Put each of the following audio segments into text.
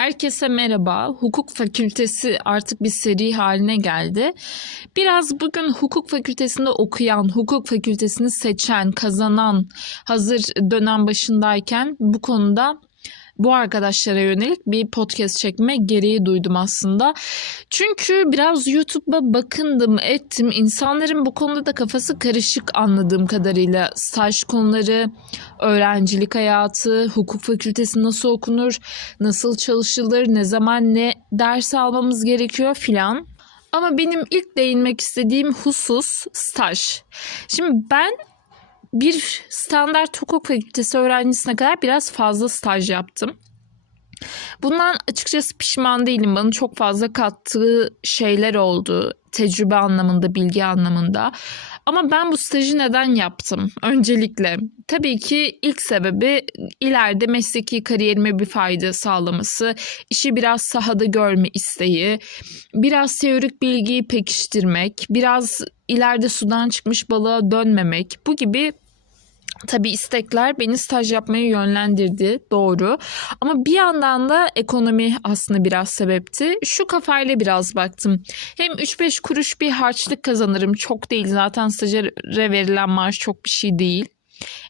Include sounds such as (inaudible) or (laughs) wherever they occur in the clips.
Herkese merhaba. Hukuk fakültesi artık bir seri haline geldi. Biraz bugün hukuk fakültesinde okuyan, hukuk fakültesini seçen, kazanan, hazır dönem başındayken bu konuda bu arkadaşlara yönelik bir podcast çekme gereği duydum aslında. Çünkü biraz YouTube'a bakındım, ettim. İnsanların bu konuda da kafası karışık anladığım kadarıyla. Staj konuları, öğrencilik hayatı, hukuk fakültesi nasıl okunur, nasıl çalışılır, ne zaman ne ders almamız gerekiyor filan. Ama benim ilk değinmek istediğim husus staj. Şimdi ben bir standart hukuk fakültesi öğrencisine kadar biraz fazla staj yaptım. Bundan açıkçası pişman değilim. Bana çok fazla kattığı şeyler oldu. Tecrübe anlamında, bilgi anlamında. Ama ben bu stajı neden yaptım? Öncelikle tabii ki ilk sebebi ileride mesleki kariyerime bir fayda sağlaması, işi biraz sahada görme isteği, biraz teorik bilgiyi pekiştirmek, biraz ileride sudan çıkmış balığa dönmemek bu gibi Tabii istekler beni staj yapmaya yönlendirdi doğru. Ama bir yandan da ekonomi aslında biraz sebepti. Şu kafayla biraz baktım. Hem 3-5 kuruş bir harçlık kazanırım. Çok değil zaten stajyere verilen maaş çok bir şey değil.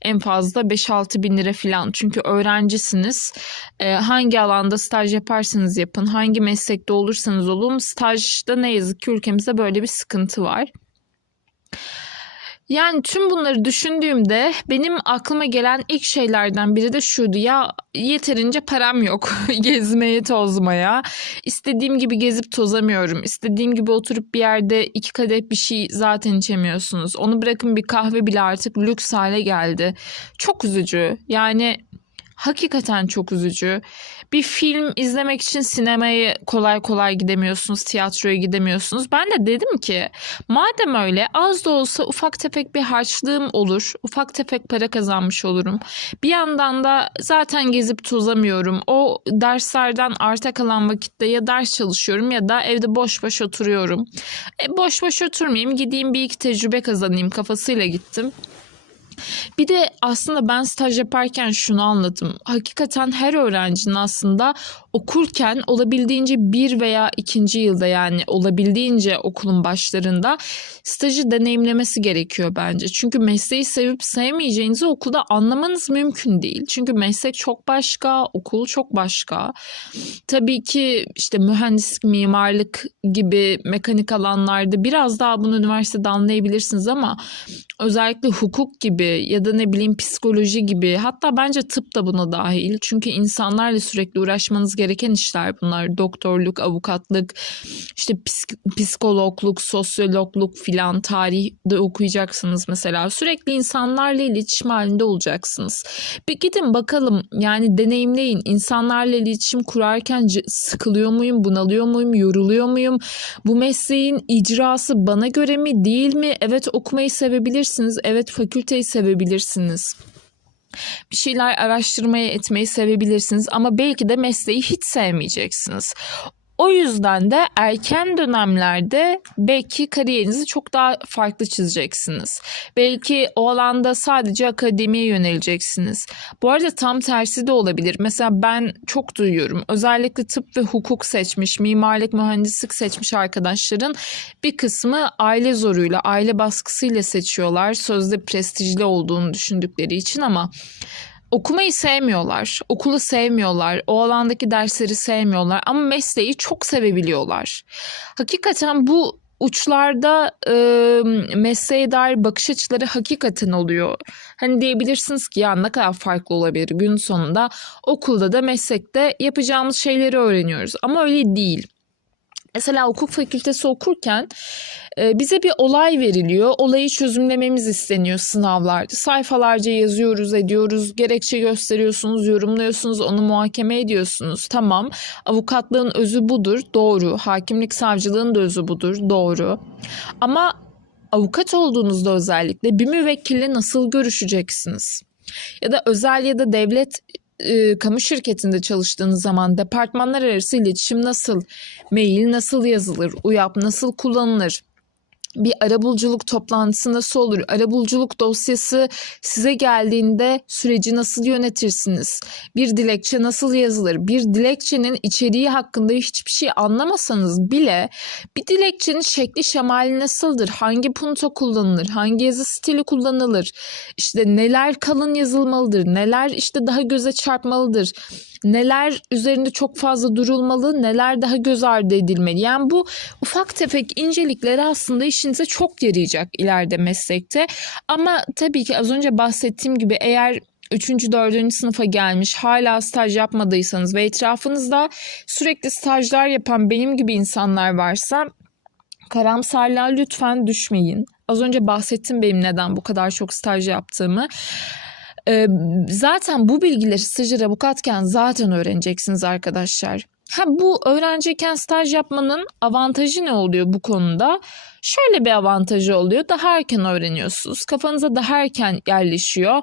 En fazla 5-6 bin lira falan. Çünkü öğrencisiniz. Ee, hangi alanda staj yaparsanız yapın, hangi meslekte olursanız olun stajda ne yazık ki ülkemizde böyle bir sıkıntı var. Yani tüm bunları düşündüğümde benim aklıma gelen ilk şeylerden biri de şuydu. Ya yeterince param yok (laughs) gezmeye tozmaya. İstediğim gibi gezip tozamıyorum. İstediğim gibi oturup bir yerde iki kadeh bir şey zaten içemiyorsunuz. Onu bırakın bir kahve bile artık lüks hale geldi. Çok üzücü. Yani hakikaten çok üzücü. Bir film izlemek için sinemaya kolay kolay gidemiyorsunuz, tiyatroya gidemiyorsunuz. Ben de dedim ki madem öyle az da olsa ufak tefek bir harçlığım olur. Ufak tefek para kazanmış olurum. Bir yandan da zaten gezip tozamıyorum. O derslerden arta kalan vakitte ya ders çalışıyorum ya da evde boş boş oturuyorum. E, boş boş oturmayayım gideyim bir iki tecrübe kazanayım kafasıyla gittim. Bir de aslında ben staj yaparken şunu anladım. Hakikaten her öğrencinin aslında okurken olabildiğince bir veya ikinci yılda yani olabildiğince okulun başlarında stajı deneyimlemesi gerekiyor bence. Çünkü mesleği sevip sevmeyeceğinizi okulda anlamanız mümkün değil. Çünkü meslek çok başka, okul çok başka. Tabii ki işte mühendislik, mimarlık gibi mekanik alanlarda biraz daha bunu üniversitede anlayabilirsiniz ama özellikle hukuk gibi ya da ne bileyim psikoloji gibi hatta bence tıp da buna dahil. Çünkü insanlarla sürekli uğraşmanız gereken işler bunlar. Doktorluk, avukatlık, işte psik- psikologluk, sosyologluk filan tarihde okuyacaksınız mesela. Sürekli insanlarla iletişim halinde olacaksınız. Bir gidin bakalım yani deneyimleyin. İnsanlarla iletişim kurarken sıkılıyor muyum, bunalıyor muyum, yoruluyor muyum? Bu mesleğin icrası bana göre mi değil mi? Evet okumayı sevebilirsiniz. Evet fakülteyi sevebilirsiniz bir şeyler araştırmaya etmeyi sevebilirsiniz ama belki de mesleği hiç sevmeyeceksiniz. O yüzden de erken dönemlerde belki kariyerinizi çok daha farklı çizeceksiniz. Belki o alanda sadece akademiye yöneleceksiniz. Bu arada tam tersi de olabilir. Mesela ben çok duyuyorum. Özellikle tıp ve hukuk seçmiş, mimarlık, mühendislik seçmiş arkadaşların bir kısmı aile zoruyla, aile baskısıyla seçiyorlar. Sözde prestijli olduğunu düşündükleri için ama okumayı sevmiyorlar, okulu sevmiyorlar, o alandaki dersleri sevmiyorlar ama mesleği çok sevebiliyorlar. Hakikaten bu uçlarda e, mesleğe dair bakış açıları hakikaten oluyor. Hani diyebilirsiniz ki ya ne kadar farklı olabilir gün sonunda okulda da meslekte yapacağımız şeyleri öğreniyoruz ama öyle değil. Mesela hukuk fakültesi okurken e, bize bir olay veriliyor. Olayı çözümlememiz isteniyor sınavlarda. Sayfalarca yazıyoruz, ediyoruz. Gerekçe gösteriyorsunuz, yorumluyorsunuz, onu muhakeme ediyorsunuz. Tamam. Avukatlığın özü budur. Doğru. Hakimlik savcılığın da özü budur. Doğru. Ama avukat olduğunuzda özellikle bir müvekkille nasıl görüşeceksiniz? Ya da özel ya da devlet e, kamu şirketinde çalıştığınız zaman departmanlar arası iletişim nasıl, mail nasıl yazılır, UYAP nasıl kullanılır, bir arabuluculuk toplantısı nasıl olur? Arabuluculuk dosyası size geldiğinde süreci nasıl yönetirsiniz? Bir dilekçe nasıl yazılır? Bir dilekçenin içeriği hakkında hiçbir şey anlamasanız bile bir dilekçenin şekli şemali nasıldır? Hangi punto kullanılır? Hangi yazı stili kullanılır? İşte neler kalın yazılmalıdır? Neler işte daha göze çarpmalıdır? Neler üzerinde çok fazla durulmalı? Neler daha göz ardı edilmeli? Yani bu ufak tefek incelikleri aslında işinize çok yarayacak ileride meslekte. Ama tabii ki az önce bahsettiğim gibi eğer 3. 4. sınıfa gelmiş hala staj yapmadıysanız ve etrafınızda sürekli stajlar yapan benim gibi insanlar varsa karamsarlığa lütfen düşmeyin. Az önce bahsettim benim neden bu kadar çok staj yaptığımı. Zaten bu bilgileri stajyer avukatken zaten öğreneceksiniz arkadaşlar. Ha bu öğrenciyken staj yapmanın avantajı ne oluyor bu konuda? Şöyle bir avantajı oluyor. Daha erken öğreniyorsunuz. Kafanıza daha erken yerleşiyor.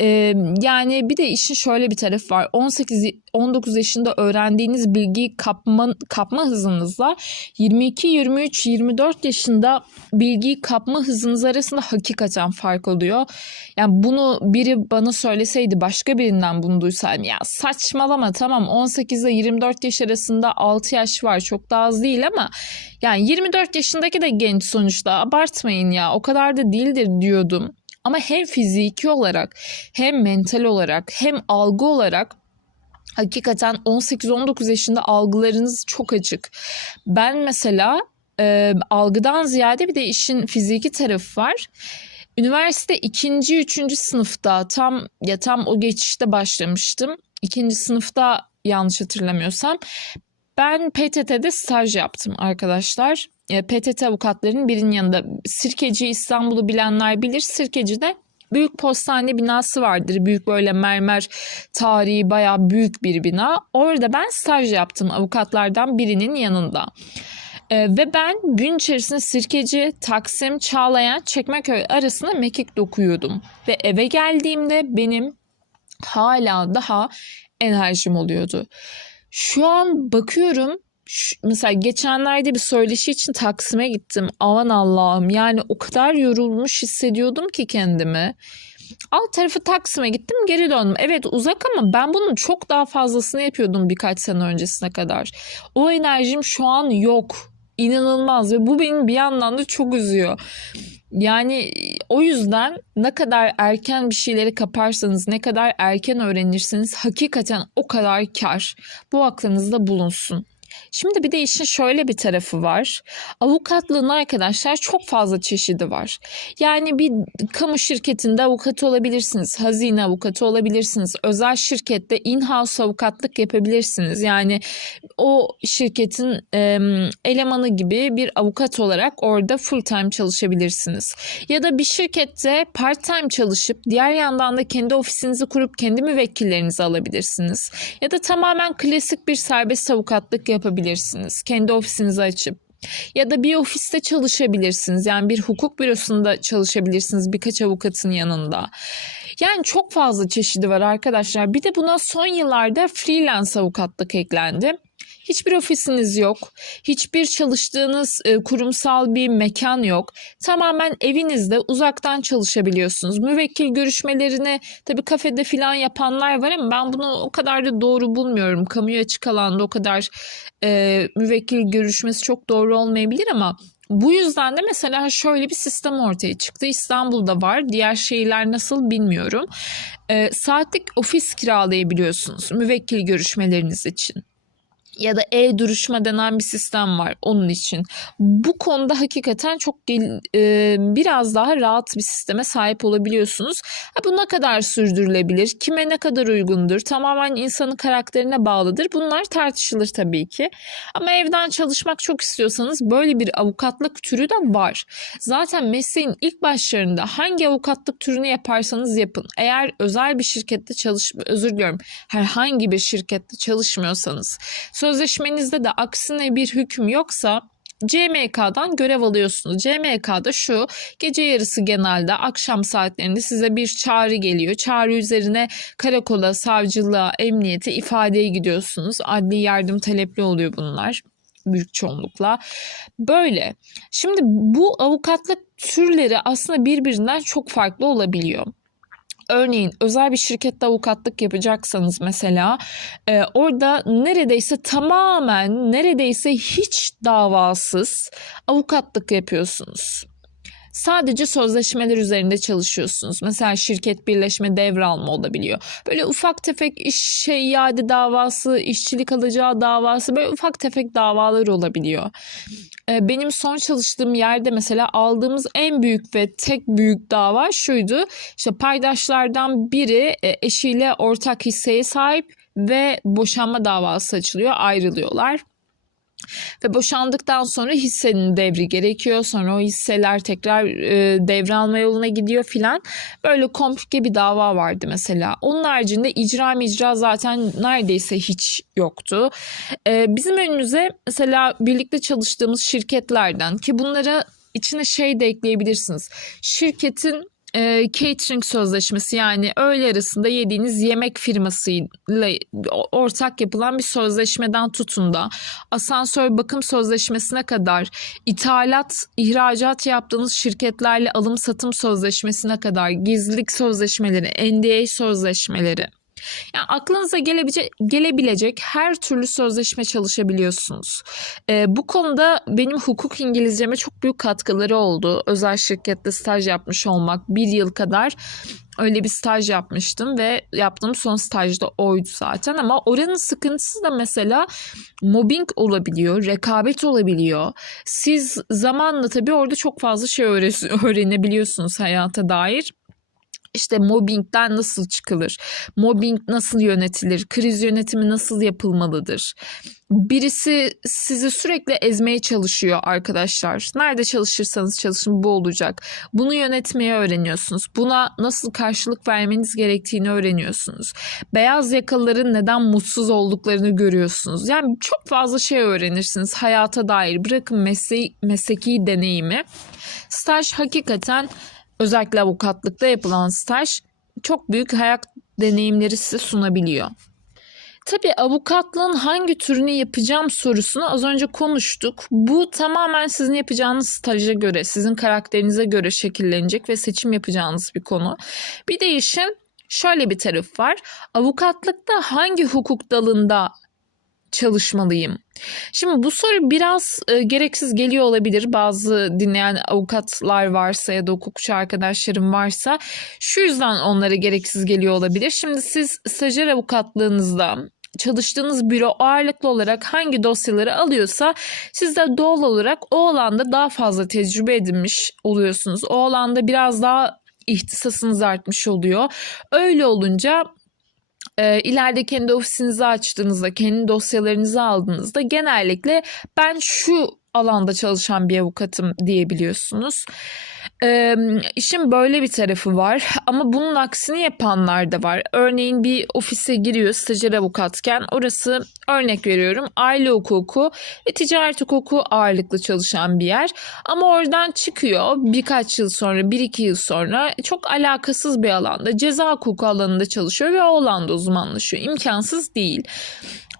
Ee, yani bir de işin şöyle bir tarafı var. 18 19 yaşında öğrendiğiniz bilgiyi kapma kapma hızınızla 22 23 24 yaşında bilgiyi kapma hızınız arasında hakikaten fark oluyor. Yani bunu biri bana söyleseydi başka birinden bunu duysaydım ya saçmalama tamam 18 ile 24 yaş arasında 6 yaş var çok da az değil ama yani 24 yaşındaki de genç sonuçta abartmayın ya o kadar da değildir diyordum. Ama hem fiziki olarak hem mental olarak hem algı olarak hakikaten 18-19 yaşında algılarınız çok açık. Ben mesela e, algıdan ziyade bir de işin fiziki tarafı var. Üniversite ikinci, üçüncü sınıfta tam ya tam o geçişte başlamıştım. İkinci sınıfta yanlış hatırlamıyorsam ben PTT'de staj yaptım arkadaşlar. E, PTT avukatlarının birinin yanında. Sirkeci İstanbul'u bilenler bilir. Sirkeci'de büyük postane binası vardır. Büyük böyle mermer tarihi bayağı büyük bir bina. Orada ben staj yaptım avukatlardan birinin yanında. Ee, ve ben gün içerisinde Sirkeci, Taksim, Çağlayan, Çekmeköy arasında mekik dokuyordum. Ve eve geldiğimde benim hala daha enerjim oluyordu. Şu an bakıyorum şu- mesela geçenlerde bir söyleşi için Taksim'e gittim. Aman Allah'ım yani o kadar yorulmuş hissediyordum ki kendimi. Alt tarafı Taksim'e gittim geri döndüm. Evet uzak ama ben bunun çok daha fazlasını yapıyordum birkaç sene öncesine kadar. O enerjim şu an yok. İnanılmaz ve bu beni bir yandan da çok üzüyor. Yani o yüzden ne kadar erken bir şeyleri kaparsanız, ne kadar erken öğrenirseniz hakikaten o kadar kar. Bu aklınızda bulunsun. Şimdi bir de işin şöyle bir tarafı var. Avukatlığın arkadaşlar çok fazla çeşidi var. Yani bir kamu şirketinde avukat olabilirsiniz, hazine avukatı olabilirsiniz, özel şirkette in-house avukatlık yapabilirsiniz. Yani o şirketin e, elemanı gibi bir avukat olarak orada full time çalışabilirsiniz. Ya da bir şirkette part time çalışıp diğer yandan da kendi ofisinizi kurup kendi müvekkillerinizi alabilirsiniz. Ya da tamamen klasik bir serbest avukatlık yapabilirsiniz. Kendi ofisinizi açıp ya da bir ofiste çalışabilirsiniz. Yani bir hukuk bürosunda çalışabilirsiniz birkaç avukatın yanında. Yani çok fazla çeşidi var arkadaşlar. Bir de buna son yıllarda freelance avukatlık eklendi. Hiçbir ofisiniz yok. Hiçbir çalıştığınız e, kurumsal bir mekan yok. Tamamen evinizde uzaktan çalışabiliyorsunuz. Müvekkil görüşmelerini tabii kafede falan yapanlar var ama ben bunu o kadar da doğru bulmuyorum. Kamuya açık alanda o kadar e, müvekkil görüşmesi çok doğru olmayabilir ama bu yüzden de mesela şöyle bir sistem ortaya çıktı. İstanbul'da var. Diğer şehirler nasıl bilmiyorum. E, saatlik ofis kiralayabiliyorsunuz müvekkil görüşmeleriniz için ya da e-duruşma denen bir sistem var onun için. Bu konuda hakikaten çok e, biraz daha rahat bir sisteme sahip olabiliyorsunuz. Ha, bu ne kadar sürdürülebilir, kime ne kadar uygundur, tamamen insanın karakterine bağlıdır. Bunlar tartışılır tabii ki. Ama evden çalışmak çok istiyorsanız böyle bir avukatlık türü de var. Zaten mesleğin ilk başlarında hangi avukatlık türünü yaparsanız yapın. Eğer özel bir şirkette çalış özür diliyorum herhangi bir şirkette çalışmıyorsanız sözleşmenizde de aksine bir hüküm yoksa CMK'dan görev alıyorsunuz. CMK'da şu gece yarısı genelde akşam saatlerinde size bir çağrı geliyor. Çağrı üzerine karakola, savcılığa, emniyete ifadeye gidiyorsunuz. Adli yardım talepli oluyor bunlar. büyük çoğunlukla. Böyle. Şimdi bu avukatlık türleri aslında birbirinden çok farklı olabiliyor. Örneğin özel bir şirkette avukatlık yapacaksanız mesela e, orada neredeyse tamamen neredeyse hiç davasız avukatlık yapıyorsunuz. Sadece sözleşmeler üzerinde çalışıyorsunuz. Mesela şirket birleşme devralma olabiliyor. Böyle ufak tefek iş şey iade davası, işçilik alacağı davası böyle ufak tefek davalar olabiliyor. Ee, Benim son çalıştığım yerde mesela aldığımız en büyük ve tek büyük dava şuydu. İşte paydaşlardan biri e, eşiyle ortak hisseye sahip ve boşanma davası açılıyor, ayrılıyorlar. Ve boşandıktan sonra hissenin devri gerekiyor. Sonra o hisseler tekrar e, devralma yoluna gidiyor filan. Böyle komplike bir dava vardı mesela. Onun haricinde icra micra zaten neredeyse hiç yoktu. E, bizim önümüze mesela birlikte çalıştığımız şirketlerden ki bunlara içine şey de ekleyebilirsiniz. Şirketin e, catering sözleşmesi yani öğle arasında yediğiniz yemek firmasıyla ortak yapılan bir sözleşmeden tutun da asansör bakım sözleşmesine kadar ithalat, ihracat yaptığınız şirketlerle alım satım sözleşmesine kadar gizlilik sözleşmeleri, NDA sözleşmeleri yani aklınıza gelebilecek, gelebilecek her türlü sözleşme çalışabiliyorsunuz. Ee, bu konuda benim hukuk İngilizceme çok büyük katkıları oldu. Özel şirkette staj yapmış olmak bir yıl kadar öyle bir staj yapmıştım ve yaptığım son stajda oydu zaten ama oranın sıkıntısı da mesela mobbing olabiliyor, rekabet olabiliyor. Siz zamanla tabii orada çok fazla şey öğre- öğrenebiliyorsunuz hayata dair. İşte mobbingden nasıl çıkılır? Mobbing nasıl yönetilir? Kriz yönetimi nasıl yapılmalıdır? Birisi sizi sürekli ezmeye çalışıyor arkadaşlar. Nerede çalışırsanız çalışın bu olacak. Bunu yönetmeyi öğreniyorsunuz. Buna nasıl karşılık vermeniz gerektiğini öğreniyorsunuz. Beyaz yakalıların neden mutsuz olduklarını görüyorsunuz. Yani çok fazla şey öğrenirsiniz hayata dair. Bırakın mesleği, mesleki deneyimi. Staj hakikaten özellikle avukatlıkta yapılan staj çok büyük hayat deneyimleri size sunabiliyor. Tabii avukatlığın hangi türünü yapacağım sorusunu az önce konuştuk. Bu tamamen sizin yapacağınız staja göre, sizin karakterinize göre şekillenecek ve seçim yapacağınız bir konu. Bir de işin şöyle bir tarafı var. Avukatlıkta hangi hukuk dalında çalışmalıyım? Şimdi bu soru biraz e, gereksiz geliyor olabilir. Bazı dinleyen avukatlar varsa ya da hukukçu arkadaşlarım varsa şu yüzden onlara gereksiz geliyor olabilir. Şimdi siz stajyer avukatlığınızda çalıştığınız büro ağırlıklı olarak hangi dosyaları alıyorsa siz de doğal olarak o alanda daha fazla tecrübe edinmiş oluyorsunuz. O alanda biraz daha ihtisasınız artmış oluyor. Öyle olunca e, ileride kendi ofisinizi açtığınızda, kendi dosyalarınızı aldığınızda genellikle ben şu alanda çalışan bir avukatım diyebiliyorsunuz. Ee, işin böyle bir tarafı var ama bunun aksini yapanlar da var. Örneğin bir ofise giriyor stajyer avukatken orası örnek veriyorum aile hukuku ve ticaret hukuku ağırlıklı çalışan bir yer. Ama oradan çıkıyor birkaç yıl sonra bir iki yıl sonra çok alakasız bir alanda ceza hukuku alanında çalışıyor ve o alanda uzmanlaşıyor. İmkansız değil.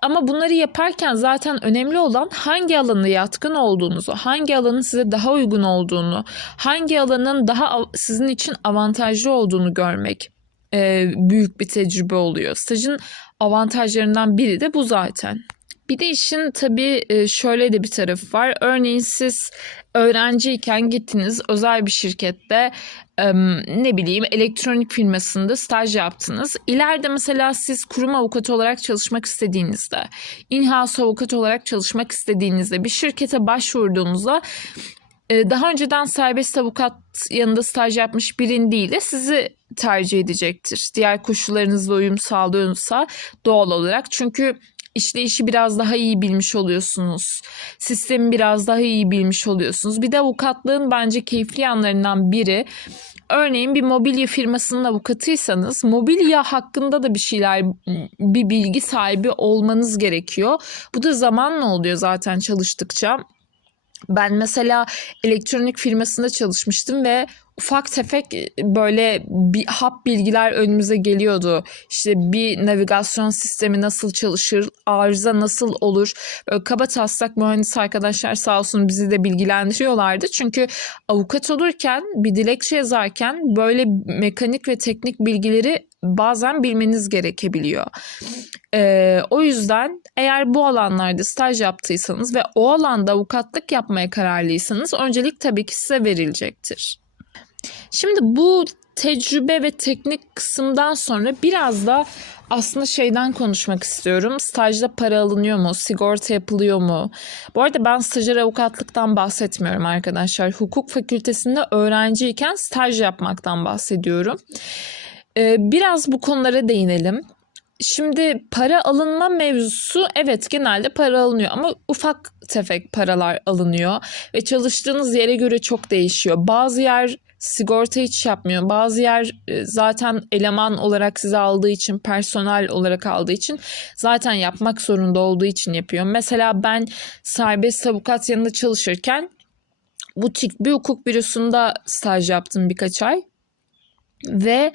Ama bunları yaparken zaten önemli olan hangi alana yatkın olduğunuzu, hangi alanın size daha uygun olduğunu, hangi alanın daha sizin için avantajlı olduğunu görmek büyük bir tecrübe oluyor. Stajın avantajlarından biri de bu zaten. Bir de işin tabii e, şöyle de bir tarafı var. Örneğin siz öğrenciyken gittiniz özel bir şirkette ne bileyim elektronik firmasında staj yaptınız. İleride mesela siz kurum avukatı olarak çalışmak istediğinizde, in-house avukat olarak çalışmak istediğinizde bir şirkete başvurduğunuzda e, daha önceden serbest avukat yanında staj yapmış birin değil de sizi tercih edecektir. Diğer koşullarınızla uyum sağlıyorsa doğal olarak. Çünkü işleyişi biraz daha iyi bilmiş oluyorsunuz. Sistemi biraz daha iyi bilmiş oluyorsunuz. Bir de avukatlığın bence keyifli yanlarından biri örneğin bir mobilya firmasının avukatıysanız mobilya hakkında da bir şeyler bir bilgi sahibi olmanız gerekiyor. Bu da zamanla oluyor zaten çalıştıkça. Ben mesela elektronik firmasında çalışmıştım ve ufak tefek e, böyle bir hap bilgiler önümüze geliyordu. İşte bir navigasyon sistemi nasıl çalışır, arıza nasıl olur. Böyle kaba taslak mühendis arkadaşlar sağ olsun bizi de bilgilendiriyorlardı. Çünkü avukat olurken bir dilekçe yazarken böyle mekanik ve teknik bilgileri bazen bilmeniz gerekebiliyor. Ee, o yüzden eğer bu alanlarda staj yaptıysanız ve o alanda avukatlık yapmaya kararlıysanız öncelik tabii ki size verilecektir. Şimdi bu tecrübe ve teknik kısımdan sonra biraz da aslında şeyden konuşmak istiyorum. Stajda para alınıyor mu? Sigorta yapılıyor mu? Bu arada ben stajyer avukatlıktan bahsetmiyorum arkadaşlar. Hukuk fakültesinde öğrenciyken staj yapmaktan bahsediyorum. Ee, biraz bu konulara değinelim. Şimdi para alınma mevzusu evet genelde para alınıyor ama ufak tefek paralar alınıyor ve çalıştığınız yere göre çok değişiyor. Bazı yer sigorta hiç yapmıyor. Bazı yer e, zaten eleman olarak size aldığı için, personel olarak aldığı için zaten yapmak zorunda olduğu için yapıyor. Mesela ben serbest avukat yanında çalışırken butik bir hukuk bürosunda staj yaptım birkaç ay. Ve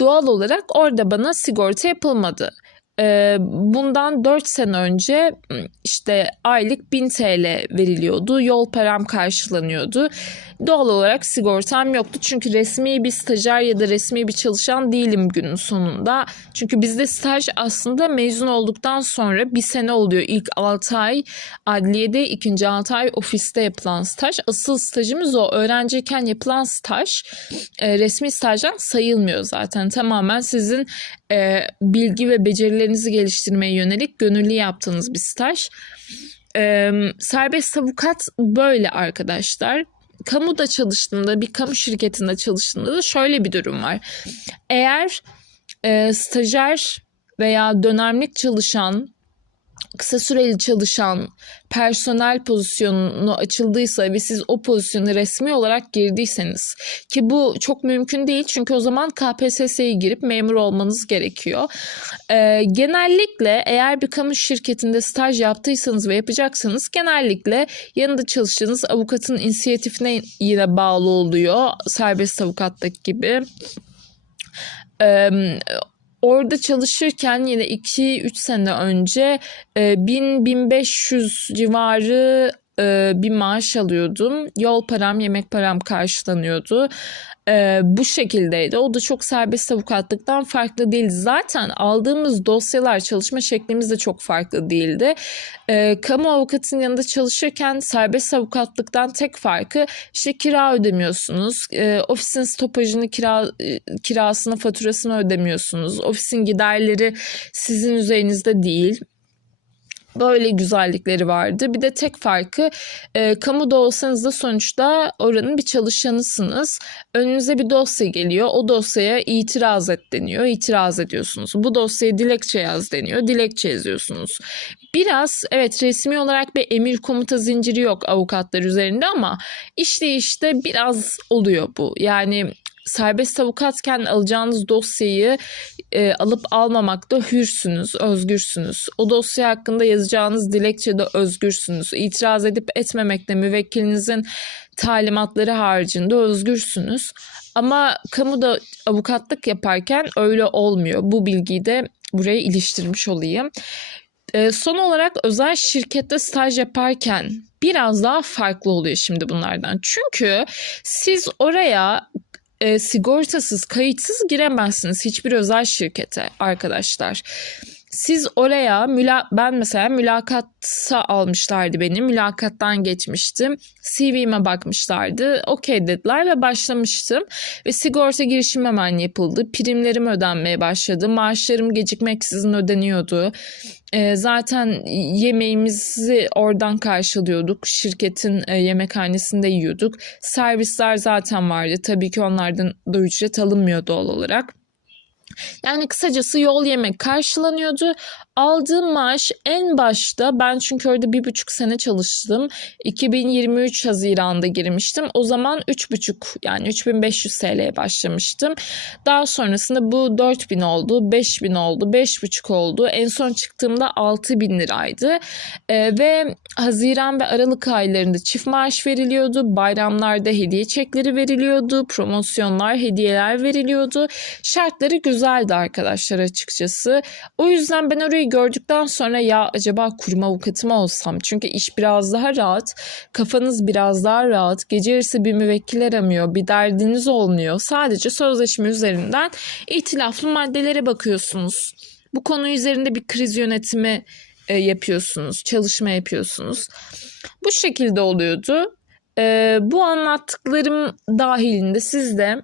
doğal olarak orada bana sigorta yapılmadı. Ee, bundan 4 sene önce işte aylık 1000 TL veriliyordu. Yol param karşılanıyordu. Doğal olarak sigortam yoktu. Çünkü resmi bir stajyer ya da resmi bir çalışan değilim günün sonunda. Çünkü bizde staj aslında mezun olduktan sonra bir sene oluyor. İlk 6 ay adliyede, ikinci 6 ay ofiste yapılan staj. Asıl stajımız o. Öğrenciyken yapılan staj e, resmi stajdan sayılmıyor zaten. Tamamen sizin e, bilgi ve becerilerinizi geliştirmeye yönelik gönüllü yaptığınız bir staj. E, serbest avukat böyle arkadaşlar. Kamuda çalıştığında, bir kamu şirketinde çalıştığında da şöyle bir durum var. Eğer e, stajyer veya dönemlik çalışan kısa süreli çalışan personel pozisyonu açıldıysa ve siz o pozisyonu resmi olarak girdiyseniz ki bu çok mümkün değil çünkü o zaman KPSS'ye girip memur olmanız gerekiyor. Ee, genellikle eğer bir kamu şirketinde staj yaptıysanız ve yapacaksanız genellikle yanında çalıştığınız avukatın inisiyatifine yine bağlı oluyor serbest avukattaki gibi. Ee, orada çalışırken yine 2-3 sene önce 1000-1500 civarı e, bir maaş alıyordum. Yol param, yemek param karşılanıyordu. E, bu şekildeydi. O da çok serbest avukatlıktan farklı değildi. Zaten aldığımız dosyalar, çalışma şeklimiz de çok farklı değildi. E, kamu avukatının yanında çalışırken serbest avukatlıktan tek farkı işte kira ödemiyorsunuz. E, ofisin stopajını, kira, e, kirasını, faturasını ödemiyorsunuz. Ofisin giderleri sizin üzerinizde değil böyle güzellikleri vardı. Bir de tek farkı e, kamuda olsanız da sonuçta oranın bir çalışanısınız. Önünüze bir dosya geliyor. O dosyaya itiraz et deniyor. İtiraz ediyorsunuz. Bu dosyaya dilekçe yaz deniyor. Dilekçe yazıyorsunuz. Biraz evet resmi olarak bir emir komuta zinciri yok avukatlar üzerinde ama işte işte biraz oluyor bu. Yani serbest avukatken alacağınız dosyayı e, alıp almamakta hürsünüz, özgürsünüz. O dosya hakkında yazacağınız dilekçede özgürsünüz. İtiraz edip etmemekte müvekkilinizin talimatları haricinde özgürsünüz. Ama kamuda avukatlık yaparken öyle olmuyor. Bu bilgiyi de buraya iliştirmiş olayım. E, son olarak özel şirkette staj yaparken biraz daha farklı oluyor şimdi bunlardan. Çünkü siz oraya e, sigortasız, kayıtsız giremezsiniz hiçbir özel şirkete arkadaşlar. Siz oraya müla ben mesela mülakata almışlardı beni. Mülakattan geçmiştim. CV'me bakmışlardı. Okey dediler ve başlamıştım. Ve sigorta girişim hemen yapıldı. Primlerim ödenmeye başladı. Maaşlarım gecikmeksizin ödeniyordu. E, zaten yemeğimizi oradan karşılıyorduk. Şirketin e, yemekhanesinde yiyorduk. Servisler zaten vardı. Tabii ki onlardan da ücret alınmıyor doğal olarak. Yani kısacası yol yemek karşılanıyordu aldığım maaş en başta ben çünkü orada bir buçuk sene çalıştım. 2023 Haziran'da girmiştim. O zaman üç buçuk yani 3500 TL'ye başlamıştım. Daha sonrasında bu 4000 oldu, 5000 oldu, 5,5 oldu. En son çıktığımda 6000 liraydı. Ee, ve Haziran ve Aralık aylarında çift maaş veriliyordu. Bayramlarda hediye çekleri veriliyordu. Promosyonlar, hediyeler veriliyordu. Şartları güzeldi arkadaşlar açıkçası. O yüzden ben orayı gördükten sonra ya acaba kurum avukatı mı olsam? Çünkü iş biraz daha rahat. Kafanız biraz daha rahat. Gece yarısı bir müvekkil aramıyor. Bir derdiniz olmuyor. Sadece sözleşme üzerinden itilaflı maddelere bakıyorsunuz. Bu konu üzerinde bir kriz yönetimi e, yapıyorsunuz. Çalışma yapıyorsunuz. Bu şekilde oluyordu. E, bu anlattıklarım dahilinde siz de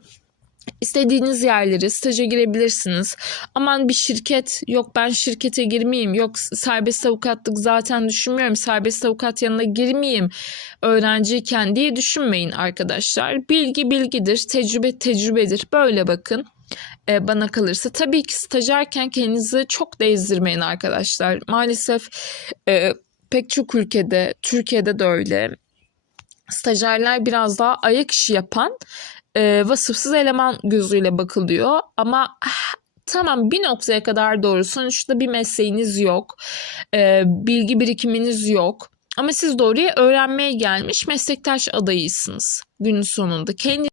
istediğiniz yerleri staja girebilirsiniz. Aman bir şirket yok ben şirkete girmeyeyim. Yok serbest avukatlık zaten düşünmüyorum. Serbest avukat yanına girmeyeyim öğrenciyken diye düşünmeyin arkadaşlar. Bilgi bilgidir, tecrübe tecrübedir. Böyle bakın e, bana kalırsa. Tabii ki stajyerken kendinizi çok da arkadaşlar. Maalesef e, pek çok ülkede, Türkiye'de de öyle. Stajyerler biraz daha ayak işi yapan e, vasıfsız eleman gözüyle bakılıyor. Ama ah, tamam bir noktaya kadar doğru. Sonuçta bir mesleğiniz yok. E, bilgi birikiminiz yok. Ama siz de oraya öğrenmeye gelmiş meslektaş adayısınız günün sonunda. Kendi